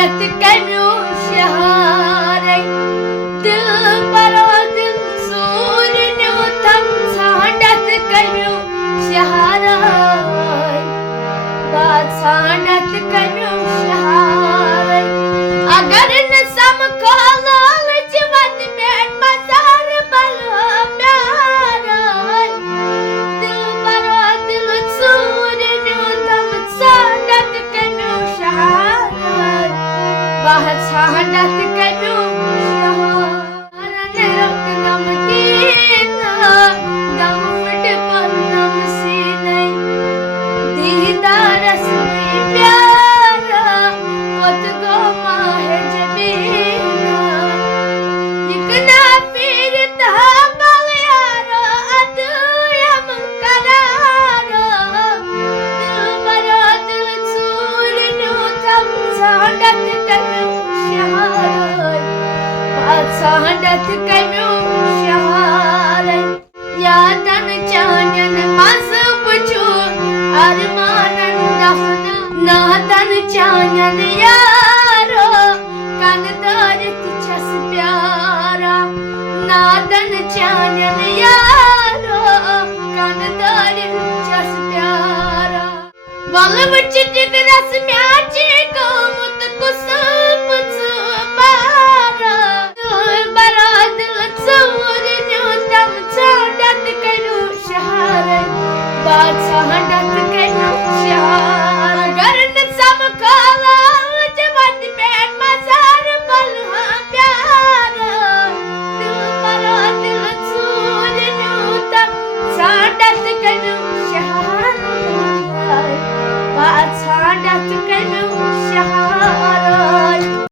Sandat kamiu shaharai dil baro dil surnu tham sandat kamiu shaharai baat sandat kamiu shaharai agar n sam khalal jivat met mazar bal pyarai dil baro dil surnu tham sandat kamiu shaharai baat sandat kamiu shaharai rok namkina dam fit pannam sinai दीदार से प्यारा पत गो माहे जबीना इकना फिर बल यारो अदुयम करारो दिल बरो दिल सूरनु थम सांडत कमिu shaharai बात सांडत कमिu shaharai यादन चानन मस पुछु अरमानन दफना नादन चानन यारो कन दरित छस प्यारा नादन चानन यारो कन दरित छस प्यारा वल विच जिगरस म्याची को मुत कुसुम पारा बरा दिल सूर न्यू तम सांडत कनु shaharai बात सांडत कनु shaharai गरन सम काला जवत पेट मजार बलहा प्यारा दिल बरा दिल सूर न्यू तम सांडत कनु